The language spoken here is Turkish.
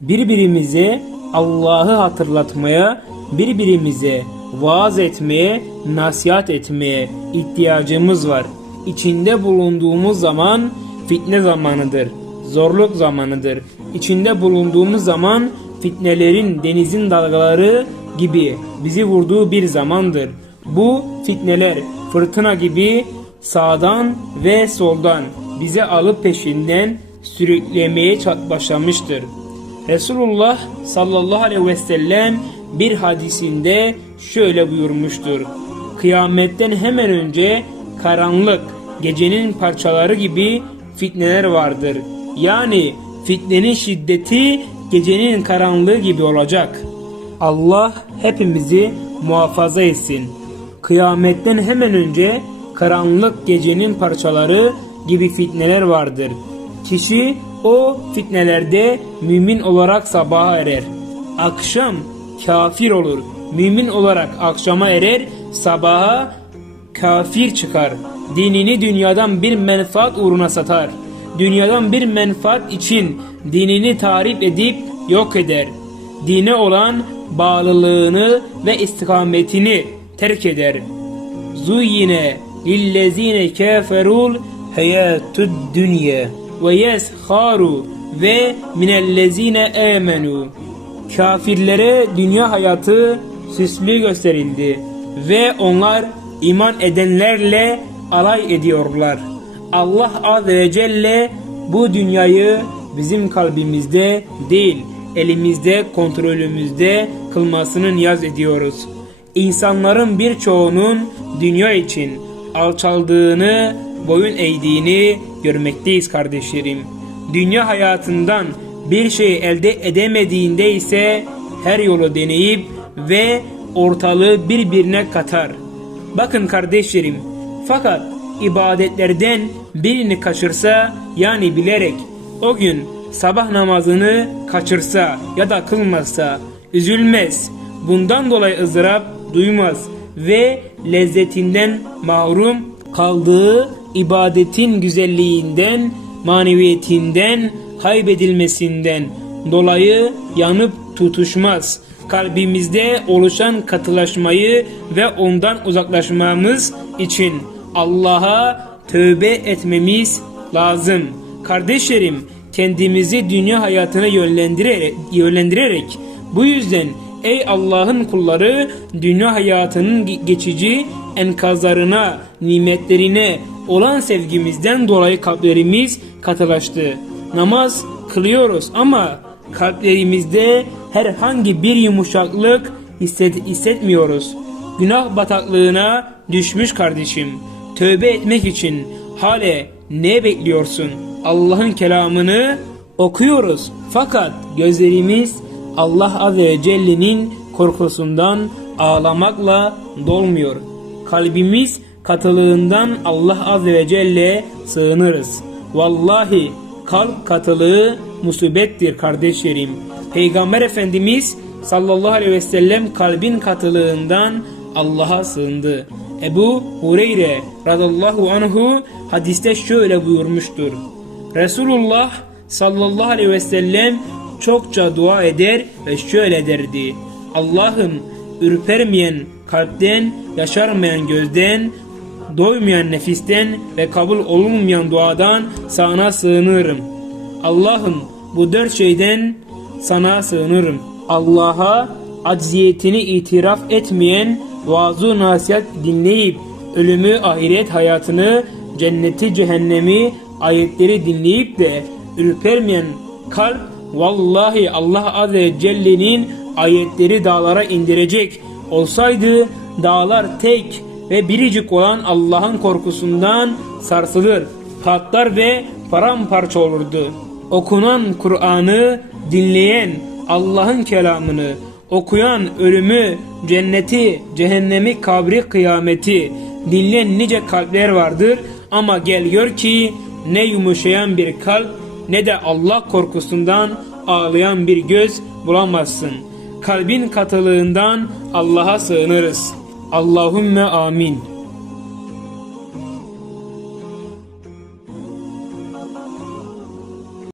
birbirimize Allah'ı hatırlatmaya, birbirimize vaaz etmeye, nasihat etmeye ihtiyacımız var. İçinde bulunduğumuz zaman fitne zamanıdır, zorluk zamanıdır. İçinde bulunduğumuz zaman fitnelerin denizin dalgaları gibi bizi vurduğu bir zamandır. Bu fitneler fırtına gibi sağdan ve soldan bizi alıp peşinden sürüklemeye başlamıştır. Resulullah sallallahu aleyhi ve sellem bir hadisinde şöyle buyurmuştur. Kıyametten hemen önce karanlık, gecenin parçaları gibi fitneler vardır. Yani fitnenin şiddeti gecenin karanlığı gibi olacak. Allah hepimizi muhafaza etsin. Kıyametten hemen önce karanlık gecenin parçaları gibi fitneler vardır. Kişi o fitnelerde mümin olarak sabaha erer. Akşam kafir olur. Mümin olarak akşama erer, sabaha kafir çıkar. Dinini dünyadan bir menfaat uğruna satar. Dünyadan bir menfaat için dinini tarif edip yok eder. Dine olan bağlılığını ve istikametini terk eder. Zuyine lillezine kaferul hayatud dünya ve yesharu ve minellezine amenu. Kafirlere dünya hayatı süslü gösterildi ve onlar iman edenlerle alay ediyorlar. Allah Azze ve Celle bu dünyayı bizim kalbimizde değil, elimizde, kontrolümüzde kılmasını niyaz ediyoruz. İnsanların birçoğunun dünya için alçaldığını, boyun eğdiğini görmekteyiz kardeşlerim. Dünya hayatından bir şey elde edemediğinde ise her yolu deneyip ve ortalığı birbirine katar. Bakın kardeşlerim, fakat ibadetlerden birini kaçırsa yani bilerek o gün sabah namazını kaçırsa ya da kılmazsa üzülmez. Bundan dolayı ızdırap duymaz ve lezzetinden mahrum kaldığı ibadetin güzelliğinden, maneviyetinden, kaybedilmesinden dolayı yanıp tutuşmaz. Kalbimizde oluşan katılaşmayı ve ondan uzaklaşmamız için Allah'a tövbe etmemiz lazım. Kardeşlerim, kendimizi dünya hayatına yönlendirerek, yönlendirerek bu yüzden ey Allah'ın kulları dünya hayatının ge- geçici enkazlarına, nimetlerine olan sevgimizden dolayı kalplerimiz katılaştı. Namaz kılıyoruz ama kalplerimizde herhangi bir yumuşaklık hisset, hissetmiyoruz. Günah bataklığına düşmüş kardeşim. Tövbe etmek için hale ne bekliyorsun? Allah'ın kelamını okuyoruz. Fakat gözlerimiz Allah Azze ve Celle'nin korkusundan ağlamakla dolmuyor. Kalbimiz katılığından Allah Azze ve Celle sığınırız. Vallahi kalp katılığı musibettir kardeşlerim. Peygamber Efendimiz sallallahu aleyhi ve sellem kalbin katılığından Allah'a sığındı. Ebu Hureyre radallahu anhu hadiste şöyle buyurmuştur. Resulullah sallallahu aleyhi ve sellem çokça dua eder ve şöyle derdi. Allah'ım ürpermeyen kalpten, yaşarmayan gözden, doymayan nefisten ve kabul olunmayan duadan sana sığınırım. Allah'ım bu dört şeyden sana sığınırım. Allah'a acziyetini itiraf etmeyen vaaz nasihat dinleyip ölümü ahiret hayatını cenneti cehennemi ayetleri dinleyip de ürpermeyen kalp vallahi Allah Azze Celle'nin ayetleri dağlara indirecek olsaydı dağlar tek ve biricik olan Allah'ın korkusundan sarsılır, patlar ve paramparça olurdu. Okunan Kur'an'ı dinleyen Allah'ın kelamını, okuyan ölümü, cenneti, cehennemi, kabri, kıyameti dinleyen nice kalpler vardır ama gel gör ki ne yumuşayan bir kalp ne de Allah korkusundan ağlayan bir göz bulamazsın. Kalbin katılığından Allah'a sığınırız. Allahümme amin.